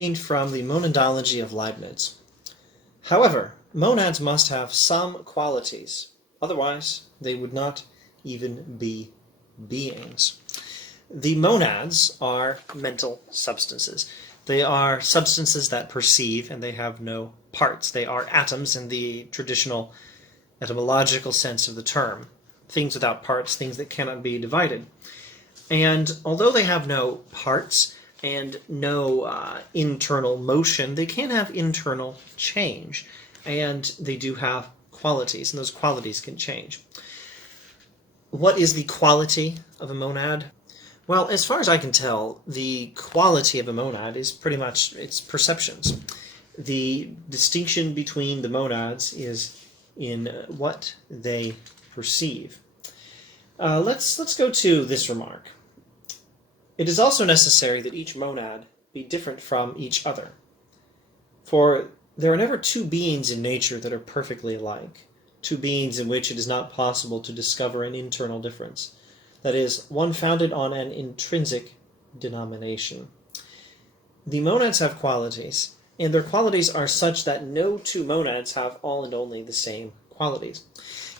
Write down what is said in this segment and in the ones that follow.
From the Monadology of Leibniz. However, monads must have some qualities, otherwise they would not even be beings. The monads are mental substances. They are substances that perceive, and they have no parts. They are atoms in the traditional etymological sense of the term. Things without parts, things that cannot be divided. And although they have no parts, and no internal motion, they can have internal change, and they do have qualities, and those qualities can change. What is the quality of a monad? Well, as far as I can tell, the quality of a monad is pretty much its perceptions. The distinction between the monads is in what they perceive. Let's go to this remark. It is also necessary that each monad be different from each other. For there are never two beings in nature that are perfectly alike, two beings in which it is not possible to discover an internal difference, that is, one founded on an intrinsic denomination. The monads have qualities, and their qualities are such that no two monads have all and only the same qualities.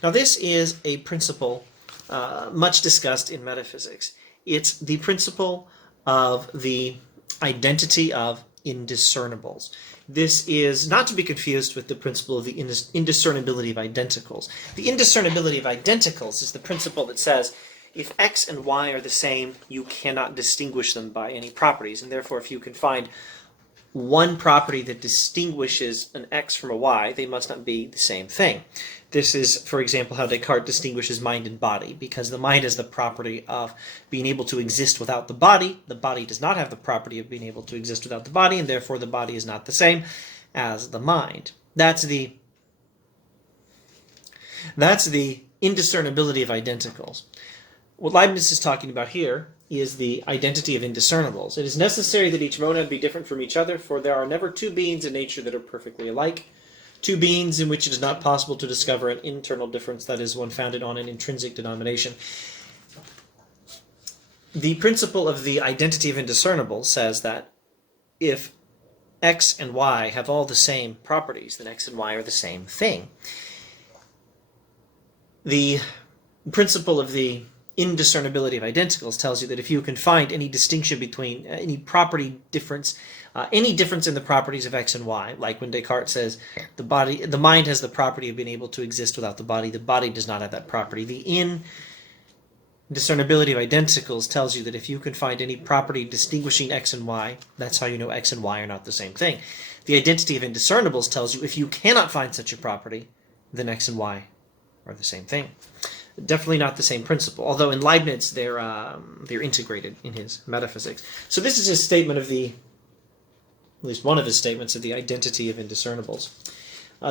Now this is a principle much discussed in metaphysics. It's the principle of the identity of indiscernibles. This is not to be confused with the principle of the indiscernibility of identicals. The indiscernibility of identicals is the principle that says if x and y are the same, you cannot distinguish them by any properties, and therefore if you can find one property that distinguishes an x from a y, they must not be the same thing. This is, for example, how Descartes distinguishes mind and body, because the mind has the property of being able to exist without the body. The body does not have the property of being able to exist without the body, and therefore the body is not the same as the mind. That's the indiscernibility of identicals. What Leibniz is talking about here is the identity of indiscernibles. It is necessary that each monad be different from each other, for there are never two beings in nature that are perfectly alike, two beings in which it is not possible to discover an internal difference, that is, one founded on an intrinsic denomination. The principle of the identity of indiscernibles says that if x and y have all the same properties, then x and y are the same thing. The principle of the indiscernibility of identicals tells you that if you can find any distinction between any property difference, any difference in the properties of x and y, like when Descartes says the mind has the property of being able to exist without the body does not have that property. The indiscernibility of identicals tells you that if you can find any property distinguishing x and y, that's how you know x and y are not the same thing. The identity of indiscernibles tells you if you cannot find such a property, then x and y are the same thing. Definitely not the same principle, although in Leibniz they're integrated in his metaphysics. So this is his statement of at least one of his statements of the identity of indiscernibles.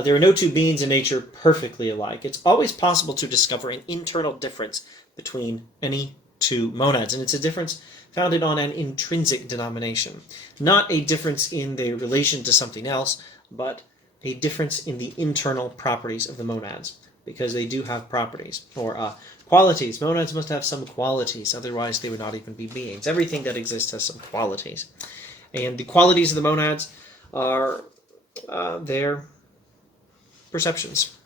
There are no two beings in nature perfectly alike. It's always possible to discover an internal difference between any two monads, and it's a difference founded on an intrinsic denomination. Not a difference in their relation to something else, but a difference in the internal properties of the monads, because they do have properties, or qualities. Monads must have some qualities, otherwise they would not even be beings. Everything that exists has some qualities. And the qualities of the monads are their perceptions.